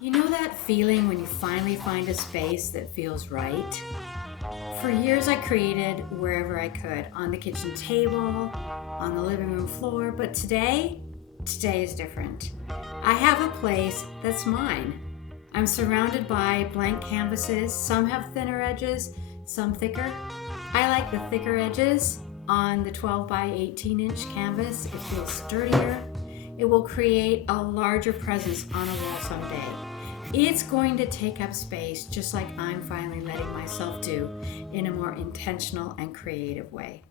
You know that feeling when you finally find a space that feels right? For years I created wherever I could, on the kitchen table, on the living room floor, but today is different. I have a place that's mine. I'm surrounded by blank canvases. Some have thinner edges, some thicker. I like the thicker edges on the 12 by 18 inch canvas. It feels sturdier. It will create a larger presence on a wall someday. It's going to take up space just like I'm finally letting myself do in a more intentional and creative way.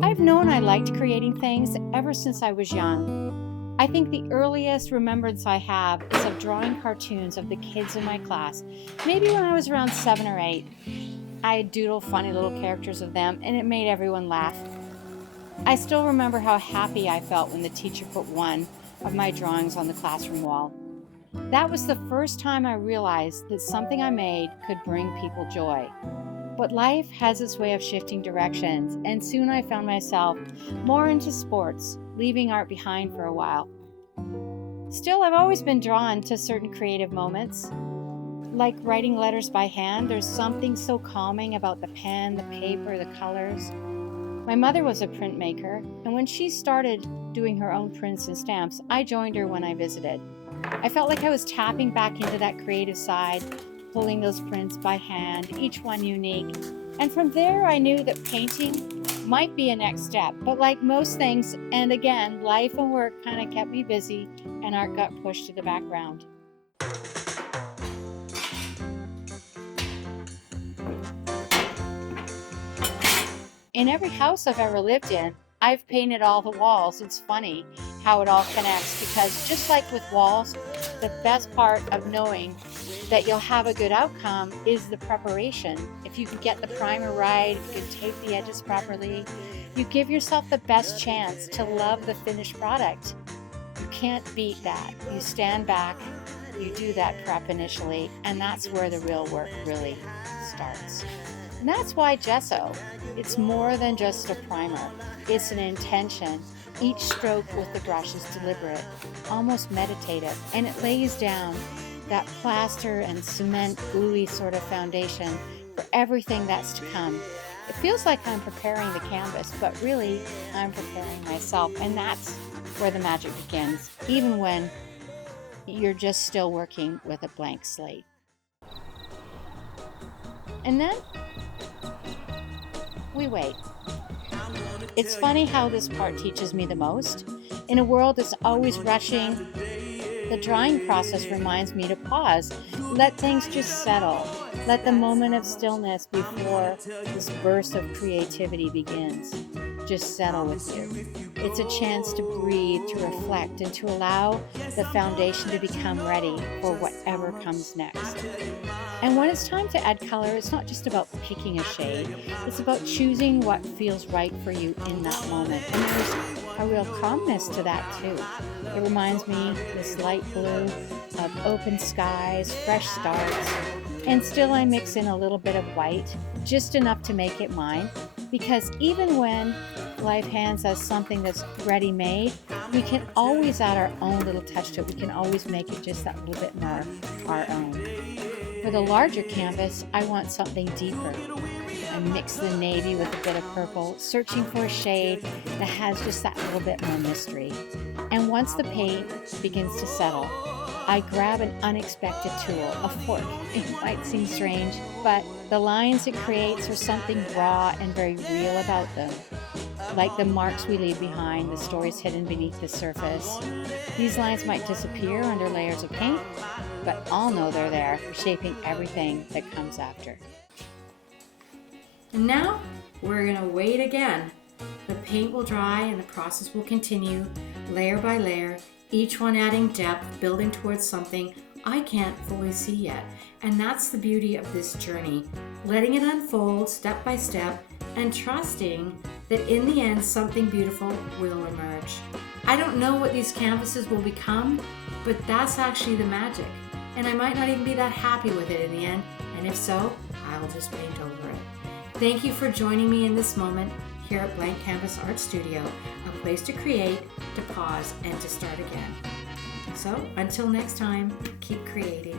I've known I liked creating things ever since I was young. I think the earliest remembrance I have is of drawing cartoons of the kids in my class, maybe when I was around 7 or 8. I'd doodle funny little characters of them, and it made everyone laugh. I still remember how happy I felt when the teacher put one of my drawings on the classroom wall. That was the first time I realized that something I made could bring people joy. But life has its way of shifting directions, and soon I found myself more into sports, leaving art behind for a while. Still, I've always been drawn to certain creative moments. Like writing letters by hand, there's something so calming about the pen, the paper, the colors. My mother was a printmaker, and when she started doing her own prints and stamps, I joined her when I visited. I felt like I was tapping back into that creative side, pulling those prints by hand, each one unique. And from there, I knew that painting might be a next step. But like most things, and again, life and work kind of kept me busy, and art got pushed to the background. In every house I've ever lived in, I've painted all the walls. It's funny how it all connects, because just like with walls, the best part of knowing that you'll have a good outcome is the preparation. If you can get the primer right, if you can tape the edges properly, you give yourself the best chance to love the finished product. You can't beat that. You stand back, you do that prep initially, and that's where the real work really starts. And that's why gesso, it's more than just a primer. It's an intention. Each stroke with the brush is deliberate, almost meditative, and it lays down that plaster and cement gluey sort of foundation for everything that's to come. It feels like I'm preparing the canvas, but really I'm preparing myself, and that's where the magic begins, even when you're just still working with a blank slate. And then we wait. It's funny how this part teaches me the most. In a world that's always rushing, the drawing process reminds me to pause, let things just settle, let the moment of stillness before this burst of creativity begins just settle with you. It's a chance to breathe, to reflect, and to allow the foundation to become ready for whatever comes next. And when it's time to add color, it's not just about picking a shade, it's about choosing what feels right for you in that moment. And there's a real calmness to that too. It reminds me this light blue of open skies, fresh starts, and still I mix in a little bit of white, just enough to make it mine, because even when life hands us something that's ready-made, we can always add our own little touch to it. We can always make it just that little bit more our own. For the larger canvas, I want something deeper. I mix the navy with a bit of purple, searching for a shade that has just that little bit more mystery. And once the paint begins to settle, I grab an unexpected tool, a fork. It might seem strange, but the lines it creates are something raw and very real about them. Like the marks we leave behind, the stories hidden beneath the surface. These lines might disappear under layers of paint, but I'll know they're there, shaping everything that comes after. And now we're gonna wait again. The paint will dry and the process will continue, layer by layer, each one adding depth, building towards something I can't fully see yet. And that's the beauty of this journey, letting it unfold step by step and trusting that in the end something beautiful will emerge. I don't know what these canvases will become, but that's actually the magic. And I might not even be that happy with it in the end, and if so, I will just paint over it. Thank you for joining me in this moment here at Blank Canvas Art Studio, a place to create, to pause, and to start again. So until next time, keep creating.